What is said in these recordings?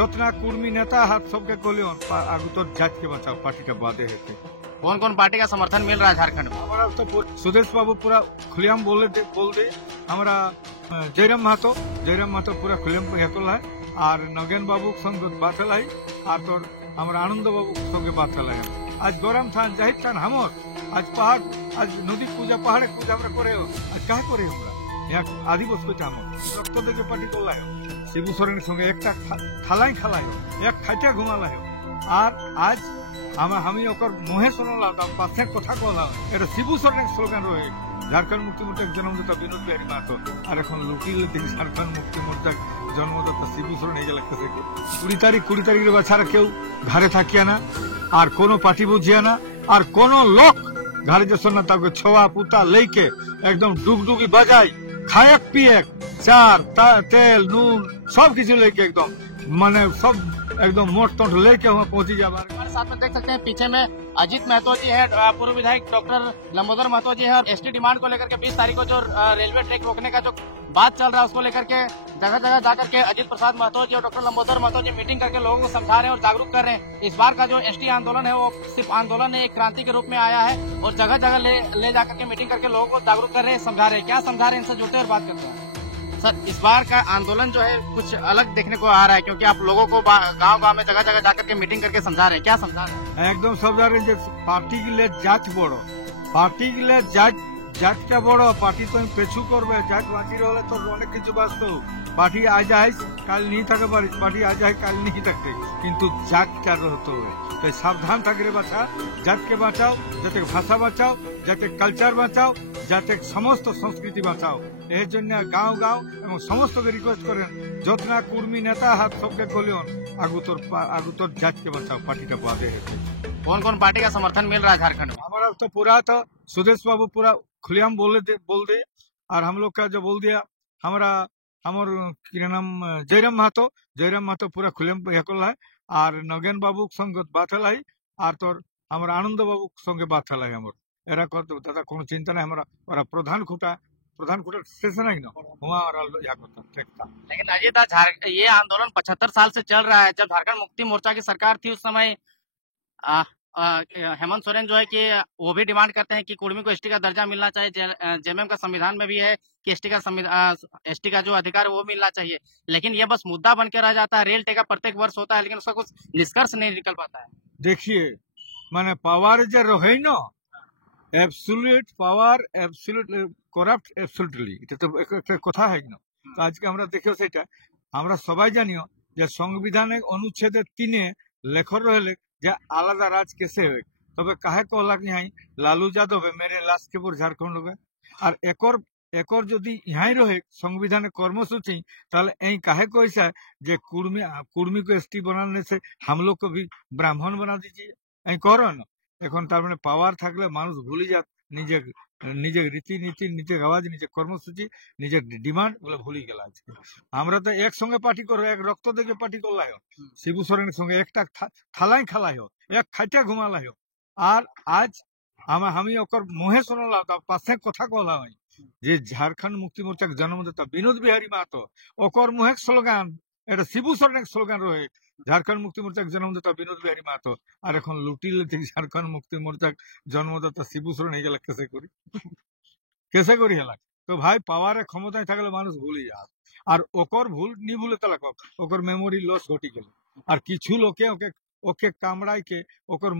जितना कुर्मी नेता हाथ सबके कहलियो आगू तो जात के बचाओ पार्टी का बादे है। कौन कौन पार्टी का समर्थन मिल रहा है झारखंड में? हमारा तो सुदेश बाबू पूरा खुलेआम बोल दे हमारा जयराम महतो पूरा खुलेआम हेतुल है और नगेन बाबू संग बात है और तो हमारा आनंद बाबू संगे बात है। आज गरम थान जाहिद थान हमर आज पहाड़ आज नदी पूजा पहाड़ पूजा हमरा करे आज काहे करे हमरा यहाँ आदिवासी को रक्त देके पार्टी करला शिबू सोरेन संगे एक खालाई खालायो एक खाइटा घुमाला और आज আমি ওকর মুহে শুনলাম পাশে কথা কলাম এটা শিবু সোরেনের স্লোগান রয়ে ঝাড়খণ্ড মুক্তি মোর্চার জন্মদাতা বিনোদ বিহারী মাহাতো আর এখন লুকিয়ে দেখি ঝাড়খণ্ড মুক্তি মোর্চার জন্মদাতা শিবু সোরেন এই লাগতেছে 20 তারিখের বাছারা কেউ ঘরে থাকিয়া না আর কোনো পার্টি বুঝিয়া না আর কোন লোক ঘরে যে না তাকে ছোয়া পুতা লেকে একদম ডুগডুগি বাজাই খায়ক পিয়েক চার তেল নুন সব কিছু লেকে একদম মানে সব एकदम मोट तोट लेके वहाँ पहुंची जा। हमारे साथ में देख सकते हैं पीछे में अजीत महतो जी है, पूर्व विधायक डॉक्टर लंबोदर महतो जी है। एसटी डिमांड को लेकर के 20 तारीख को जो रेलवे ट्रैक रोकने का जो बात चल रहा है उसको लेकर के जगह जगह जाकर के अजीत प्रसाद महतो जी और डॉक्टर लंबोदर महतो जी मीटिंग करके लोगों को समझा रहे हैं और जागरूक कर रहे हैं। इस बार का जो एसटी आंदोलन है वो सिर्फ आंदोलन है, एक क्रांति के रूप में आया है और जगह जगह ले जाकर के मीटिंग करके लोगों को जागरूक कर रहे हैं, समझा रहे हैं। क्या समझा रहे हैं, इनसे जुड़ते और बात करते हैं। सर, इस बार का आंदोलन जो है कुछ अलग देखने को आ रहा है क्योंकि आप लोगों को गांव-गांव में जगह जगह जाकर के मीटिंग करके समझा रहे हैं। क्या समझा रहे हैं? एकदम समझा रहे हैं। पार्टी के लिए जात बड़ो, पार्टी के लिए जात क्या बड़ो, पार्टी तो पेछू करबे जात बाकी रहले तो अनेक কিছু বাস্তব पार्टी आ जाए কাল नहीं থাকে पार्टी आ जाए काल नहीं থাকে কিন্তু জাত क्या रहतो है तो सावधान থাকরে বাঁচা জাত के বাঁচাও যাতে ভাষা বাঁচাও যাতে কালচার বাঁচাও যাতে সমস্ত সংস্কৃতি বাঁচাও এর জন্য গাঁও গাঁও এবং সমস্তকে রিকোয়েস্ট করেন যতনা কুর্মী নেতা হাত सबके खोलियो आगू तो जात के बचाओ पार्टी का बादे है। कौन कौन पार्टी का समर्थन मिल रहा है झारखंड में? हमारा तो पूरा तो सुदेश बाबू पूरा खुलेआम बोल दे और हम लोग का जो बोल दिया हमारा क्या नाम जयराम महतो पूरा खुलेआम हेकल है और नगेन बाबू संग बात है और तो हमारा आनंद बाबू संगे बात है एरा दादा कोनो चिंता नहीं हमारा प्रधान खुटा स्टेशन है ना वहाँ लेकिन अजय दा ये आंदोलन 75 साल से चल रहा है। जब झारखंड मुक्ति मोर्चा की सरकार थी उस समय हेमंत सोरेन जो है कि वो भी डिमांड करते हैं कि कुर्मी को एसटी का दर्जा मिलना चाहिए। जेएमएम का संविधान में भी है कि एसटी का जो अधिकार है वो मिलना चाहिए, लेकिन ये बस मुद्दा बन के रह जाता है। रेल टेका प्रत्येक वर्ष होता है लेकिन उसका कुछ निष्कर्ष नहीं निकल पाता है। देखिए माने पावर जो रहे न absolute power absolutely corrupt absolutely এটা তো একটা কথা হয় না। তো আজকে আমরা দেখেও সেটা আমরা সবাই জানিও যে সংবিধানের অনুচ্ছেদের 3 লেখা রয়েছে যে আলাদা রাজ কেসে হয় তবে কাহে কহলাক নাই লালু যাদব মেরে লাশ के पुर झारखंड होगा और একর যদি ইহাই রহে সংবিধানের কর্মসূচি তাহলে এই কাহে কইसा যে কুর্মি को एसटी बनाने से हम लोग को भी ब्राह्मण बना दीजिए এই করো না। এখন তার মানে পাওয়ার থাকলে মানুষ ভুলে যাত নিজের রীতিনীতি নিজের আওয়াজ নিজের কর্মসূচি নিজের ডিমান্ড গুলো ভুলে গেল। আজকে আমরা তো একসঙ্গে পার্টি করো এক রক্ত দেখে পার্টি করলাই শিবু সোরেনের সঙ্গে একটা থালাই খালাই এক খাইটা ঘুমালাই আর আজ আমি ওকর মুহে শুনলাম তার পাশে কথা কলাম যে ঝাড়খণ্ড মুক্তি মোর্চার জন্মদাতা বিনোদ বিহারী মাহাতো ওকর মুহে স্লোগান এটা শিবু সোরেনের স্লোগান রয়ে झारखंड मुक्ति मोर्चा जन्मदाता विनोद बिहारी माहातो और এখন লুটিলে থেকে झारखंड मुक्ति मोर्चा जन्मदाता শিবু সোরেন হয়ে গেল কেসে করি হেলা। তো ভাই পাওয়ারে ক্ষমতায় থাকলে মানুষ ভুলে যায় আর ওকর ভুল নি ভুলে তালাক ওকর মেমোরি লস ঘটি গেল আর কিছু লোকে ওকে কামড়াই के ওকর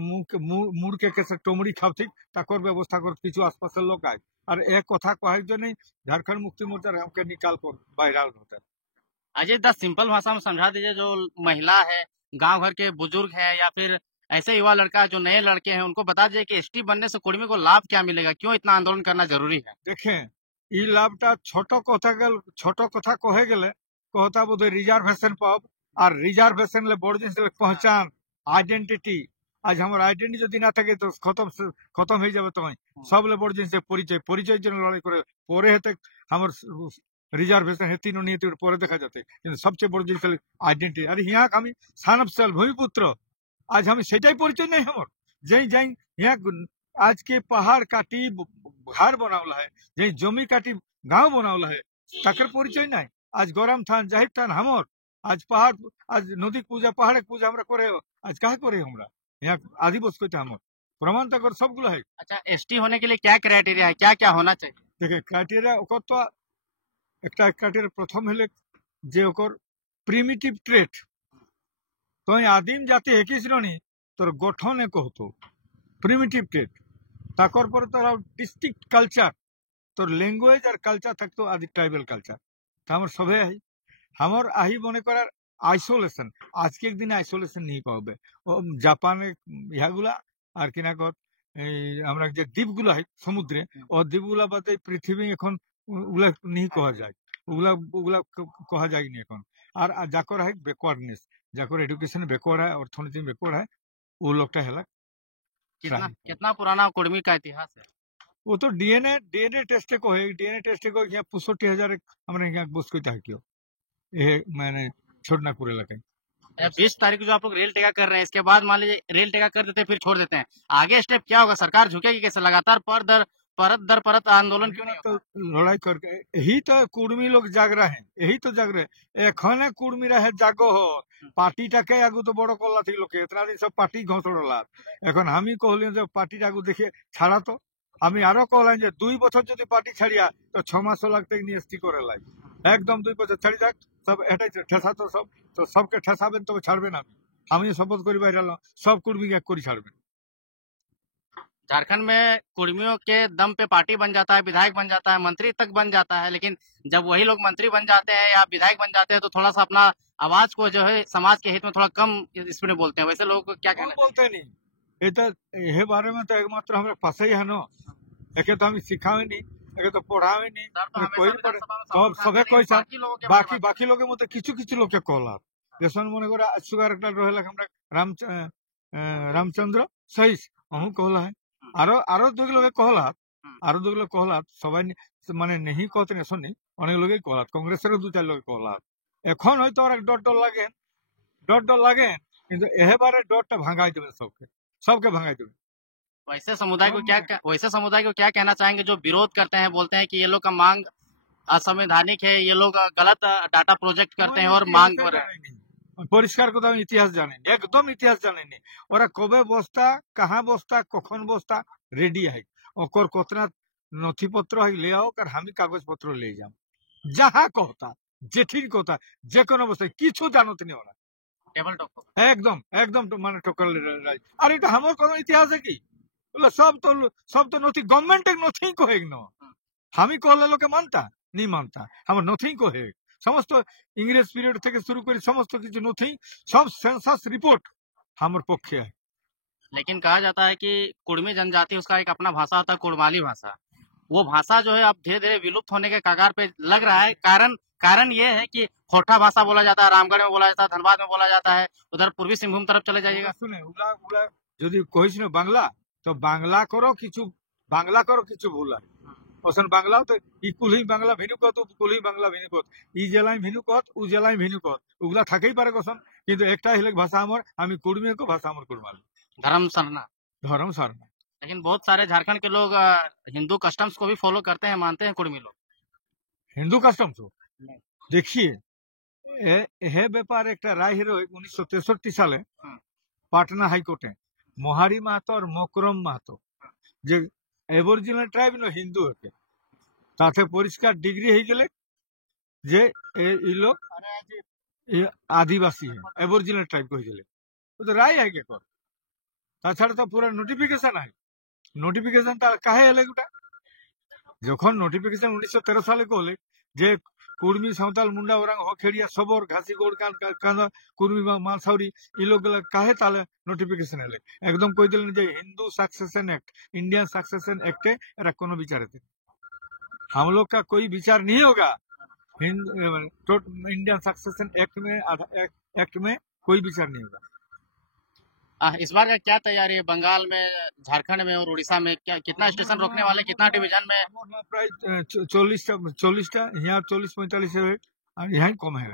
মুড় के कैसे टोमड़ी खावथिक তাকর ব্যবস্থা কর কিছু আশপাশের লোক আয় আর এক কথা কয়ের জন্য झारखंड मुक्ति मोर्चा हमके निकाल कर वायरल होता है। अजय दा सिंपल भाषा में समझा दीजिए, जो महिला है गांव घर के बुजुर्ग है या फिर ऐसे युवा लड़का जो नए लड़के हैं उनको बता दीजिए कि एसटी बनने से कुर्मी को लाभ क्या मिलेगा, क्यों इतना आंदोलन करना जरूरी है। देखें ई लाभटा छोटो कथा कहे गेले कहता बोध रिजर्वेशन पाब और रिजर्वेशन ले बड़ जिनिस पहचान आइडेंटिटी आज हमारे आइडेंटिटी যদি না থাকে তো खत्म হয়ে যাবে তখন সব ले बड़ जिनिस परिचय जन लड़ाई करे परे हेते हमर रिजर्वेशन है तीनों नीति पर देखा जाते सबसे बड़ जिनिस आइडेंटिटी अरे यहाँ हमें सान ऑफ सेल भूमिपुत्र आज हमें सेटाई परिचय नहीं हमर जई यहाँ आज के पहाड़ काटी घर बनावला है जई जमी काटी गांव बनावला है तकर परिचय नहीं आज गरम थान जाहिद थान हमर আজ পাহাড়, আজ নদী পূজা, পাহাড়ে পূজা আমরা করে, আজ কাहे করে আমরা यहाँ आदिवासी को चाहम प्रमाण तक सब गुलो है। अच्छा, एसटी होने के लिए क्या क्राइटेरिया है, क्या क्या होना चाहिए? देखे क्राइटेरिया ओकर तो একটা ক্রাইটেরিয়া প্রথম হলে যে ওকর প্রিমিটিভ ট্রেট তো আদিম জাতি একই শ্রেণী তোর গঠন এক হতো প্রিমিটিভ ট্রেট তাকর পরে তোর ডিস্ট্রিক্ট কালচার তোর ল্যাঙ্গুয়েজ আর কালচার থাকতো আদি ট্রাইবেল কালচার তা আমার সবে আহি আমার আহি মনে করার আইসোলেশন আজকের দিনে আইসোলেশন নিয়ে পাবে ও জাপানে ইহাগুলা আর কিনা কত এই আমরা যে দ্বীপগুলো হয় সমুদ্রে ও দ্বীপগুলা বাদে পৃথিবী এখন ওগুলা নিয়ে কহা যায় ওগুলা ওগুলা কহা যায়নি এখন আর যাকর হয় ব্যাকওয়ার্ডনেস যাকর এডুকেশন ব্যাকওয়ার্ড হয় অর্থনীতি में ব্যাকওয়ার্ড है वो लोग हेला कितना कितना पुराना कुर्मी का इतिहास है? वो तो डीएनए टेस्ट को है डीएनए टेस्ट को यहाँ 65,000 हमारे यहाँ बुस को चाहिए ये मैंने छोड़ना पूरे लगे 20 तारीख को जो आप लोग रेल टेका कर रहे हैं, इसके बाद मान लीजिए रेल टेका कर देते हैं फिर छोड़ देते हैं, आगे स्टेप क्या होगा? सरकार झुकेगी कैसे? लगातार परत दर परत आंदोलन क्यों नहीं तो लड़ाई करके यही तो कुर्मी लोग जाग रहे हैं यही तो जाग रहे एखने कुर्मी रहे जागो हो पार्टीटाके आगु तो बड़ करला थी लोग इतना दिन सब पार्टी घोषड़ा এখন আমি কহলি যে পার্টিটা আগু দেখে ছাড়া তো আমি আরো কহলাম যে 2 বছর যদি পার্টি ছাড়িয়া তো 6 মাস লাগতে নিএসটি করে লাই একদম 2 বছর ছাড়ি যাক সব এটাই ঠেসা তো সবকে ঠেসাবেন তবে ছাড়বেন আমি শপথ করি বাইরে সব কুর্মীকে এক করে ছাড়বেন। झारखंड में कुर्मियों के दम पे पार्टी बन जाता है, विधायक बन जाता है, मंत्री तक बन जाता है, लेकिन जब वही लोग मंत्री बन जाते हैं या विधायक बन जाते हैं तो थोड़ा सा अपना आवाज को जो है समाज के हित में थोड़ा कम स्पीड में बोलते हैं। वैसे लोगों को क्या कहना बोलते नहीं ये तो ये बारे में तो एकमात्र हमारे फंसे ही है ना एके तो हम सिखावे नहीं एके तो पढ़ावे नहीं कोई सबे कोई बाकी लोग मत किछु लोग के कहला जैसे मन करे सुगार একটা রহেলা আমরা রামচন্দ্র সহিস অহু कहला है আরো দুগুলো कहला সবাই মানে নেহি कहते नहीं শুনি অনেক লোকই कहला কংগ্রেসের 2-4 লোক कहला এখন হয়তো আর ডর লাগে কিন্তু এবারে ডরটা ভাঙাই দেবে सबके भंगाई देवे। वैसे समुदाय को क्या कहना चाहेंगे जो विरोध करते हैं, बोलते हैं कि ये लोग का मांग असंवैधानिक है, ये लोग गलत डाटा प्रोजेक्ट करते हैं और मांग कर रहे हैं? পরিষ্কার কথা আমি ইতিহাস জানেনি একদম ইতিহাস জানেনি ওরা কবে বস্তা কাহা বস্তা কখন বস্তা রেডি হয় ওকর কতনা নথিপত্র হয় ले आओ আর আমি কাগজপত্র ले যাম যাহা কথা যেঠির কথা যে কোনো অবস্থায় কিছু জানতে নেই ওরা टेबल टॉक एकदम तो माने टोकल अरे तो हमर कोनो इतिहास है की बोले सब तो नथी गवर्नमेंट एक नथी को है न हामी कहले लोके मानता नहीं मानता हमर नथी को है समस्त इंग्रेज पीरियड থেকে শুরু করে সমস্ত কিছু নথি सब सेंसस रिपोर्ट हमर पक्ष है। लेकिन कहा जाता है कि कुर्मी जनजाति उसका एक अपना भाषा होता है, कुड़माली भाषा। वो भाषा जो है अब धीरे धीरे विलुप्त होने के कगार पे लग रहा है। कारण ये है कि खोटा भाषा बोला जाता है, रामगढ़ में बोला जाता है, धनबाद में बोला जाता है, उधर पूर्वी सिंहभूम तरफ चले जाइएगा। सुने उला যদি কইছ না বাংলা তো বাংলা করো কিছু ভুল হয় ওসন বাংলাও তো ইকুলই বাংলা ভিনুকত কুলই বাংলা ভিনুকত ই জেলায় ভিনুকত ও জেলায় ভিনুকত ওগুলা থাকেই পারে কসন কিন্তু একটা হলে ভাষা আমার আমি কুড়মিয়ে को भाषा আমার कुड़माल धर्म सरना। लेकिन बहुत सारे झारखंड के लोग हिंदू कस्टम्स को भी फॉलो करते हैं, मानते हैं कुर्मी लोग। हिंदू कस्टम्स देखिए यह ব্যাপার একটা রায় হিরো 1963 সালে পাটনা হাইকোর্টে মহারি মাহাতো আর মকরম মাহাতো যে এবরিজিনাল ট্রাইব ন হিন্দু হতে তাতে পরিষ্কার ডিগ্রি হয়ে গেলে যে এই লোক आदिवासी है এবরিজিনাল ট্রাইব কই গেলে তো রায় है के कर তাছাড়া তো পুরো নোটিফিকেশন তা কাহে এলে গোটা যখন নোটিফিকেশন 1913 সালে কলে যে কুর্মি সাঁওতাল মুন্ডা ওরাং হখেড়িয়া সবর ঘাসি গোড় কান্দা কুর্মি মালসাউরি এই লোকগুলা কাহে তাহলে নোটিফিকেশন এলে একদম কই দিলেন যে Hindu succession act Indian succession act era कोनो विचार है हम लोग का कोई विचार नहीं होगा इंडियन सक्सेशन एक्ट में कोई विचार नहीं होगा। इस बार का क्या तैयारी है? बंगाल में, झारखंड में और उड़ीसा में क्या कितना स्टेशन रोकने वाले, कितना डिवीजन में? प्राय 40टा यहाँ 40-45 है और यहाँ कम है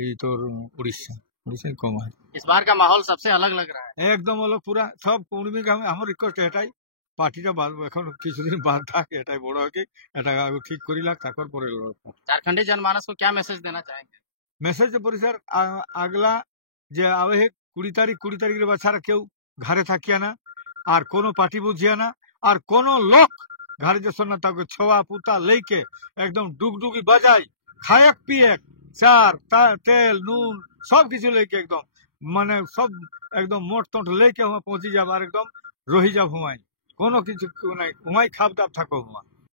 ये तो उड़ीसा कम है। इस बार का माहौल सबसे अलग लग रहा है एकदम अलग पूरा सब कुर्मी का हमार रिक्वेस्ट এটাই পার্টিটা এখন কিছুদিন বাদ থাকে এটাই বড় হয় কি এটা ঠিক করিলা তারপর পরে झारखंडी जनमानस को क्या मैसेज देना चाहेंगे? মেসেজ পরিষ্কার আগলা যে আবে 20 তারিখ বাছারা কেউ ঘরে থাকিয়া না আর কোনো পার্টি বুঝিয়া না আর কোনো লোক ঘরে যে না তাকে ছোয়া পুতা লেকে একদম ডুগডুগি বাজাই খায়ক পিয়েক চার তেল নুন সব কিছু লেকে একদম মানে সব একদম মোট তোট লেকে হুয়া পৌঁছি যাব আর একদম রহি যাব হুমাই কোনো কিছু নাই হুমাই খাপ দাপ থাকো হুমা